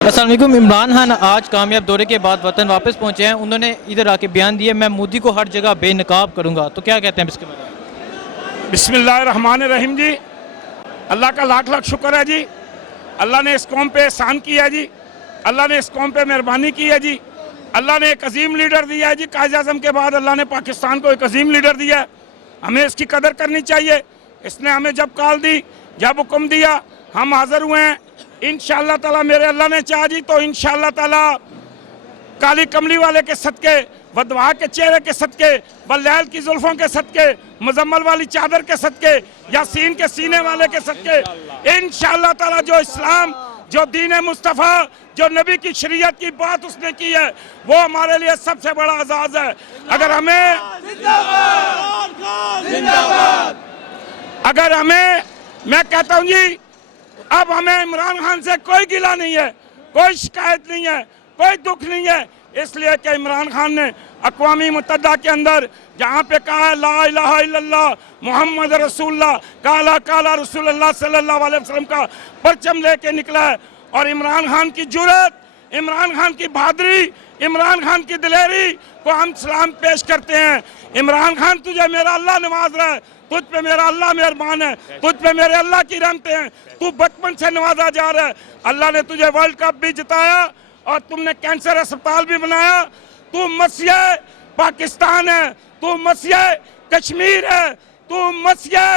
अस्सलाम वालेकुम। इमरान खान आज कामयाब दौरे के बाद वतन वापस पहुंचे हैं। उन्होंने इधर आके बयान दिए मैं मोदी को हर जगह बेनकाब करूंगा, तो क्या कहते हैं इसके बारे में? बिस्मिल्लाहिर्रहमानिर्रहीम जी। अल्लाह का लाख लाख शुक्र है जी। अल्लाह ने इस कौम पे एहसान किया है जी। अल्लाह ने इस कौम पे मेहरबानी की है जी। अल्लाह ने एक अजीम लीडर दिया है जी। कायद आज़म के बाद अल्लाह ने पाकिस्तान को एक अजीम लीडर दिया है। हमें इसकी कदर करनी चाहिए। इसने हमें जब कॉल दी, जब हुक्म दिया, हम हाजिर हुए हैं। इंशाअल्लाह ताला मेरे अल्लाह ने चाहा जी तो इंशाअल्लाह ताला काली कमली वाले के सदके, वदवा के चेहरे के सदके, बल्लैल की जुल्फों के सदके, मुजम्मल वाली चादर के सदके, यासीन के सीने वाले के सदके इंशाअल्लाह ताला जो इस्लाम, जो दीन मुस्तफ़ा, जो नबी की शरीयत की बात उसने की है, वो हमारे लिए सबसे बड़ा एजाज़ है। अगर हमें मैं कहता हूँ जी, अब हमें इमरान खान से कोई गिला नहीं है, कोई शिकायत नहीं है, कोई दुख नहीं है, इसलिए कि इमरान खान ने अक़वामी मुत्तहिदा के अंदर जहाँ पे कहा है ला इलाहा इल्लल्लाह मोहम्मद रसूलुल्लाह, काला काला रसूलुल्लाह सल्लल्लाहु अलैहि वसल्लम का परचम लेके निकला है। और इमरान खान की जुर्रत, इमरान खान की बहादुरी, इमरान खान की दिलेरी को हम सलाम पेश करते हैं। इमरान खान, तुझे मेरा अल्लाह नवाज रहा है, तुझ पे मेरा अल्लाह मेहरबान है, तुझ पे मेरे अल्लाह की रहमतें हैं। तू बचपन से नवाजा जा रहा है। अल्लाह ने तुझे वर्ल्ड कप भी जिताया और तुमने कैंसर अस्पताल भी बनाया। तू मसीहा पाकिस्तान है, तू मसीहा कश्मीर है, तू मसीहा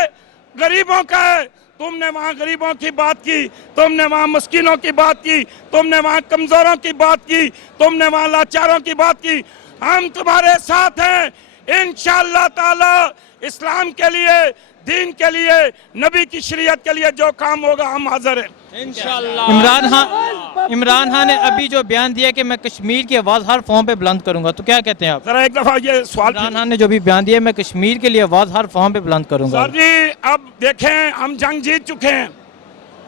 गरीबों का है। तुमने वहाँ गरीबों की बात की, तुमने वहाँ मस्कीनों की बात की, तुमने वहाँ कमजोरों की बात की, तुमने वहाँ लाचारों की बात की। हम तुम्हारे साथ हैं इंशाअल्लाह ताला। इस्लाम के लिए, दीन के लिए, नबी की शरीयत के लिए जो काम होगा हम हाजिर हैं इंशाअल्लाह। इमरान खान ने अभी जो बयान दिया कि मैं कश्मीर की आवाज़ हर फॉर्म पे बुलंद करूंगा, तो क्या कहते हैं आप? जरा एक दफा ये सवाल, इमरान खान ने जो भी बयान दिया मैं कश्मीर के लिए आवाज़ हर फॉर्म पे बुलंद करूंगा। सर जी, अब देखें, हम जंग जीत चुके हैं।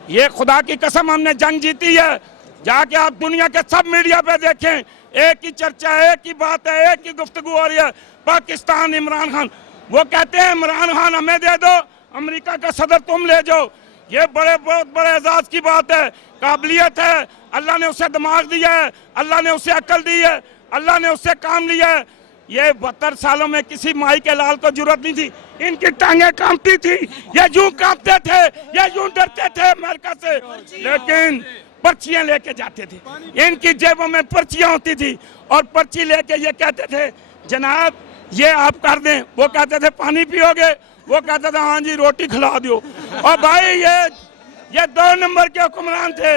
ये खुदा की कसम, हमने जंग जीती है। जाके आप दुनिया के सब मीडिया पे देखें, एक ही चर्चा है, एक ही बात है, एक ही गुफ्तगू हो रही है, पाकिस्तान इमरान खान। वो कहते हैं इमरान खान हमें दे दो, अमेरिका का सदर तुम ले जाओ। ये बहुत बड़े एजाज की बात है, काबिलियत है। अल्लाह ने उसे दिमाग दिया है, अल्लाह ने उसे अकल दी है, अल्लाह ने उससे काम लिया है। ये 72 सालों में किसी माई के लाल को जरूरत नहीं थी। इनकी टांगें कांपती थी, ये यूं कांपते थे, ये यूं डरते थे अमेरिका से, लेकिन पर्चियां लेके जाते थे। इनकी जेबों में पर्चियां होती थी और पर्ची लेके ये कहते थे जनाब ये आप कर दें। वो कहते थे पानी पियोगे? वो कहते थे हाँ जी रोटी खिला दो। और भाई ये 2 नंबर के हुक्मरान थे।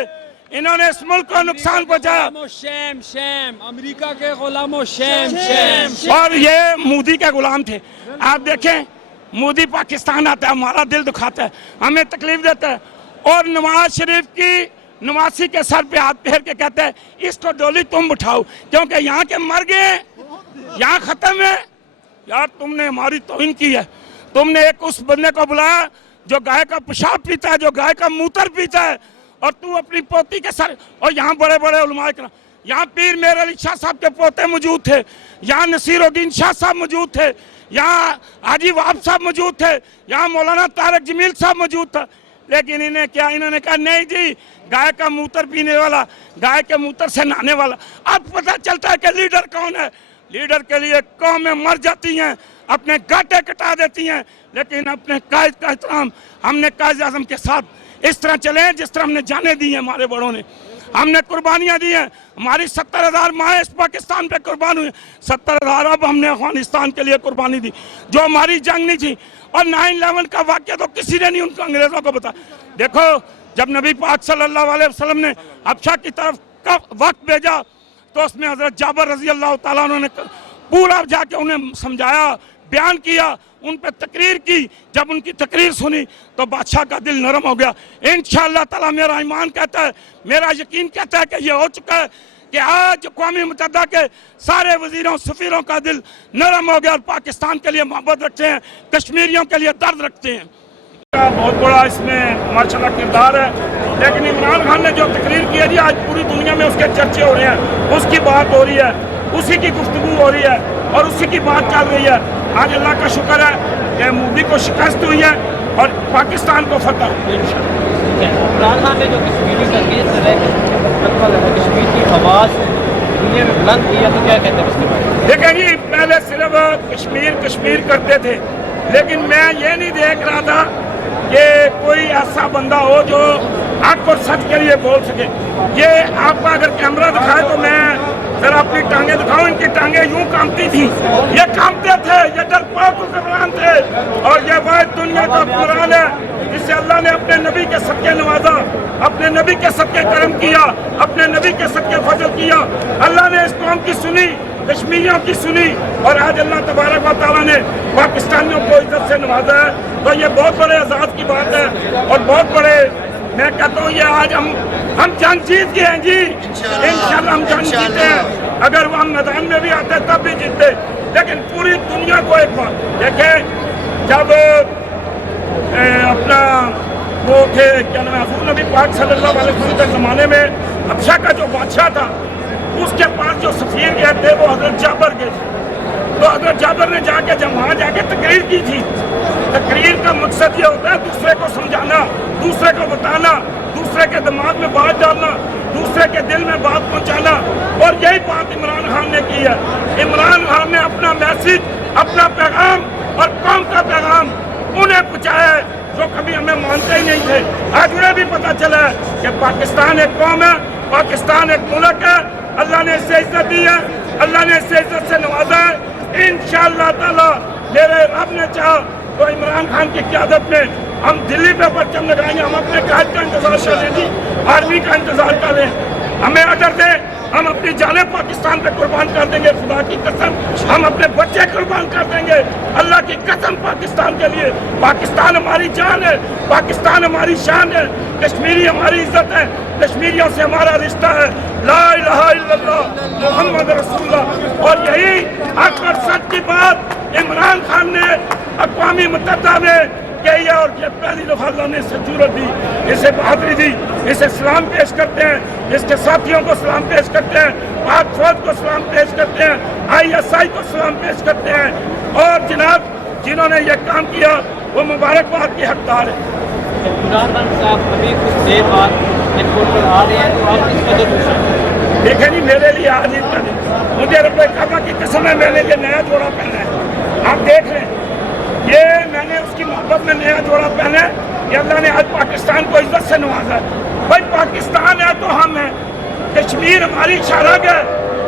इन्होंने इस मुल्क को नुकसान पहुंचाया। अमेरिका के गुलामों, शैम। और ये मोदी के गुलाम थे। आप देखें, मोदी पाकिस्तान आता है, हमारा दिल दुखाता है, हमें तकलीफ देता है। और नवाज शरीफ की नवासी के सर पे हाथ फेर के कहते हैं इसको डोली तुम उठाओ, क्योंकि यहाँ के मर गए, यहाँ खत्म है। यार तुमने हमारी तौहीन की है। तुमने एक उस बंदे को बुलाया जो गाय का पेशाब पीता है, जो गाय का मूत्र पीता है, और तू अपनी पोती के सर। और यहाँ बड़े बड़े उलमा इकराम, यहाँ पीर मेर अली शाह साहब के पोते मौजूद थे, यहाँ नसीरुद्दीन शाह साहब मौजूद थे, यहाँ हाजी वहाब साहब मौजूद थे, यहाँ मौलाना तारक जमील साहब मौजूद था। लेकिन इन्होंने कहा नहीं जी, गाय का मूत्र पीने वाला, गाय के मूत्र से नहाने वाला। अब पता चलता है कि लीडर कौन है। लीडर के लिए कौमें मर जाती हैं, अपने गाटे कटा देती हैं, लेकिन अपने कायद का एहतराम हमने कायद आज़म के साथ इस तरह चले जिस तरह हमने जाने दी हैं। हमारे बड़ों ने, हमने कुर्बानियाँ दी हैं। हमारी 70,000 माएँ इस पाकिस्तान पे कुर्बान हुई, 70,000 अब हमने अफगानिस्तान के लिए कुर्बानी दी, जो हमारी जंग नहीं थी। और 9/11 का वाक़या तो किसी ने नहीं उनको अंग्रेज़ों को बताया। देखो, जब नबी पाक सल्लल्लाहु अलैहि वसल्लम ने हबशा की तरफ का वक्त भेजा तो उसमें हज़रत जाबर रज़ी अल्लाह ताला अन्हु ने पूरा जाके उन्हें समझाया, बयान किया, उन पे तकरीर की। जब उनकी तकरीर सुनी तो बादशाह का दिल नरम हो गया। इंशाअल्लाह ताला मेरा ईमान कहता है, मेरा यकीन कहता है कि ये हो चुका है कि आज अक़वामी मुत्तहिदा के सारे वज़ीरों सफ़ीरों का दिल नरम हो गया और पाकिस्तान के लिए मोहब्बत रखते हैं, कश्मीरियों के लिए दर्द रखते हैं। बहुत बड़ा इसमें माशाल्लाह किरदार है। लेकिन इमरान खान ने जो तकरीर की है जी, आज पूरी दुनिया में उसके चर्चे हो रहे हैं, उसकी बात हो रही है, उसी की गुफ्तगू हो रही है और उसी की बात चल रही है। आज अल्लाह का शुक्र है कि मोदी को शिकस्त हुई है और पाकिस्तान को फतह हुई है इंशाअल्लाह। ठीक है, इमरान खान ने जो कश्मीरी तंगीज कर रहे हैं, कश्मीर की आवाज़ दुनिया में बुलंद की है, तो क्या कहते हैं उसके बारे में? देखिए जी, पहले सिर्फ कश्मीर कश्मीर करते थे, लेकिन मैं ये नहीं देख रहा था कि कोई ऐसा बंदा हो जो हक और सच के लिए बोल सके। ये आपका अगर कैमरा दिखाए तो मैं जरा अपनी टांगे दिखाऊं, इनकी टांगे यूं कांपती थी, ये कांपते थे, ये डरपोक हुक्मरान थे। और ये वह दुनिया का हुक्मरान है जिसे अल्लाह ने अपने नबी के सदके नवाजा, अपने नबी के सदके करम किया, अपने नबी के सदके फजल किया। अल्लाह ने इस कौम की सुनी, कश्मीरियों की सुनी, और आज अल्लाह तबारक व तआला ने पाकिस्तानियों को इज्जत से नवाजा है। तो ये बहुत बड़े एजाज की बात है और बहुत बड़े, मैं कहता हूँ ये आज हम जंग जीत गए हैं जी, इंशाल्लाह हम जंग जीते हैं। अगर वो हम मैदान में भी आते तब भी जीतते, लेकिन पूरी दुनिया को एक बार देखें, जब अपना वो थे क्या नाम है, हजूर नबी पाक सल्लल्लाहु अलैहि वसल्लम के ज़माने में अबशा का जो बादशाह था, उसके पास जो सफ़ीर गए थे वो हजरत जाबर गए थे। तो हजरत जाबर ने जाके जब वहाँ जाके तकरीर की थी, तकरीर का मकसद ये होता है दूसरे को समझाना, दूसरे को बताना, दूसरे के दिमाग में बात डालना, दूसरे के दिल में बात पहुँचाना। और यही बात इमरान खान ने की है। इमरान खान ने अपना मैसेज, अपना पैगाम और कौम का पैगाम उन्हें पहुँचाया है जो कभी हमें मानते ही नहीं थे। आज उन्हें भी पता चला है कि पाकिस्तान एक कौम है, पाकिस्तान एक मुल्क है, अल्लाह ने इससे इज्जत दी है, अल्लाह ने इससे इज्जत से नवाजा है। इंशाअल्लाह ताला मेरे रब ने चाहा तो इमरान खान की क़यादत में हम दिल्ली पे परचम लगाएंगे। हम अपने कायद का इंतजार कर लें जी, आर्मी का इंतजार कर लें, हमें ऑर्डर दें, हम अपनी जाने पाकिस्तान पे कुर्बान कर देंगे। खुदा की कसम हम अपने बच्चे कुर्बान कर देंगे, अल्लाह की कसम पाकिस्तान के लिए। पाकिस्तान हमारी जान है, पाकिस्तान हमारी शान है, कश्मीरी हमारी इज्जत है, कश्मीरियों से हमारा रिश्ता है। ला इलाहा इल्लल्लाह मोहम्मद रसूलुल्लाह। और यही हक और सच की बात इमरान खान ने अक़वामी मुत्तहिदा में कही है, और ये पहली दफा अल्लाह ने इसे जरूरत दी, इसे बहादुरी दी, इसे सलाम पेश करते हैं, इसके साथियों को सलाम पेश करते हैं, पाक फौज को सलाम पेश करते हैं, ISI को सलाम पेश करते हैं। और जनाब जिन्होंने ये काम किया वो मुबारकबाद के हकदार है। इमरान खान साहब अभी कुछ देर बाद एयरपोर्ट पर आ रहे हैं, तो आप किस कदर खुश हैं? देखें जी, मेरे लिए आज ही का दिन, मुझे रब्बे काबा की कसम है, मैंने ये नया जोड़ा पहना है। आप देख रहे हैं, ये मैंने उसकी मोहब्बत में नया जोड़ा पहना है कि अल्लाह ने आज पाकिस्तान को इज्जत से नवाजा है। भाई पाकिस्तान है तो हम हैं, कश्मीर हमारी शाहराग है,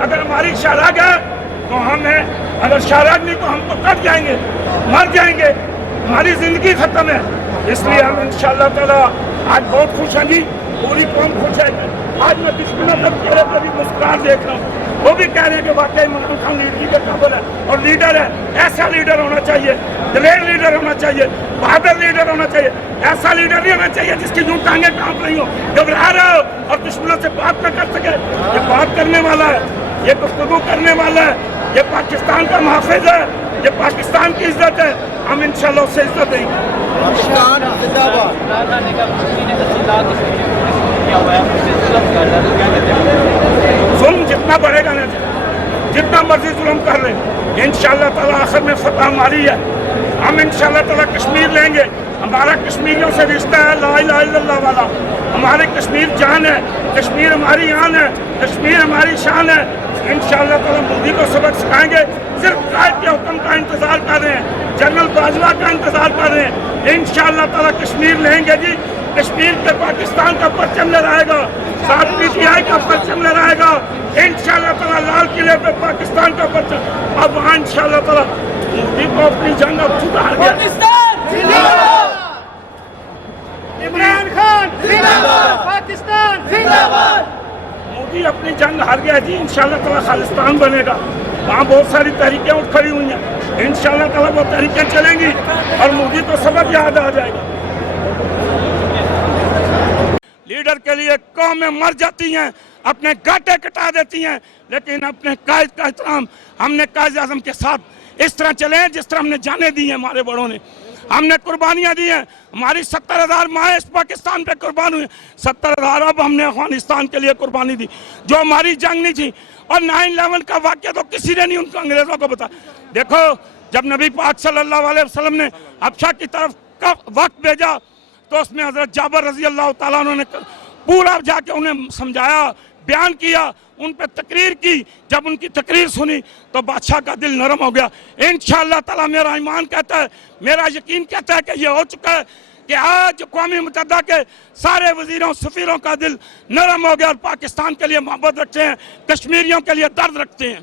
अगर हमारी शाहराग है तो हम हैं, अगर शाहराग नहीं तो हम तो कट जाएंगे, मर जाएंगे, हमारी ज़िंदगी ख़त्म है। इसलिए हम इंशाअल्लाह ताला आज बहुत खुश हैं जी, पूरी कौम खुश है। आज मैं बिस्मिल्लाह सब चेहरे पर भी मुस्कुराहट देख रहा हूँ, वो भी कह रहे हैं कि वाकई इमरान खान लीडरी के काबिल है और लीडर है। ऐसा लीडर होना चाहिए, दिलेर लीडर होना चाहिए, बहादुर लीडर होना चाहिए। ऐसा लीडर नहीं होना चाहिए जिसकी यूं टांगे कांप रही हो, घबरा रहा हो और दुश्मनों से बात न कर सके। ये बात करने वाला है, ये गुफ्तगू करने वाला है, ये पाकिस्तान का मुहाफिज है, ये पाकिस्तान की इज्जत है। हम इंशाल्लाह उससे इज्जत देंगे। जुल्म जितना बढ़ेगा ना, जितना मर्जी जुल्म कर ले, इंशाअल्लाह ताला आखिर में फतह हमारी है। हम इंशाअल्लाह ताला कश्मीर लेंगे, हमारा कश्मीरियों से रिश्ता है ला इलाहा इल्लल्लाह वाला। हमारे कश्मीर जान है, कश्मीर हमारी आन है, कश्मीर हमारी शान है। इंशाअल्लाह ताला मोदी को सबक सिखाएंगे। सिर्फ कायद के हुक्म का इंतजार कर रहे हैं, जनरल बाजवा का इंतजार कर रहे हैं। इंशाअल्लाह ताला कश्मीर लेंगे जी, कश्मीर पे पाकिस्तान का परचम लहराएगा, साथ PTI का परचम लहराएगा। इंशाअल्लाह ताला लाल किले पे पाकिस्तान का परचम। अब वहाँ इंशाअल्लाह ताला मोदी को अपनी जंग अब सुधार गया। इमरान खान जिंदाबाद, पाकिस्तान जिंदाबाद। मोदी अपनी जंग हार गया जी, इंशाअल्लाह ताला खालिस्तान बनेगा। वहाँ बहुत सारी तहरीकें उठ खड़ी हुई हैं, इंशाअल्लाह ताला वो तहरीकें चलेंगी और मोदी को सबक याद आ जाएगा। लीडर के लिए कौमें मर जाती हैं, अपने गाटे कटा देती हैं, लेकिन अपने कायद का एहतराम हमने कायद आज़म के साथ इस तरह चले जिस तरह हमने जाने दी हैं हमारे बड़ों ने। हमने कुर्बानियाँ दी हैं, हमारी 70,000 माएँ इस पाकिस्तान पे कुर्बान हुई, 70,000 अब हमने अफगानिस्तान के लिए कुर्बानी दी, जो हमारी जंग नहीं थी। और 9/11 का वाक़या तो किसी ने नहीं उनको अंग्रेज़ों को बताया। देखो, जब नबी पाक सल्लल्लाहु अलैहि वसल्लम ने हबशा की तरफ का वक्त भेजा तो उसमें हज़रत जाबर रज़ी अल्लाह ताला उन्होंने पूरा जाके उन्हें समझाया, बयान किया, उन पर तकरीर की। जब उनकी तकरीर सुनी तो बादशाह का दिल नरम हो गया। इंशाअल्लाह ताला मेरा ईमान कहता है, मेरा यकीन कहता है कि ये हो चुका है कि आज अक़वाम मुत्तहिदा के सारे वज़ीरों सफ़ीरों का दिल नरम हो गया और पाकिस्तान के लिए मोहब्बत रखते हैं, कश्मीरियों के लिए दर्द रखते हैं।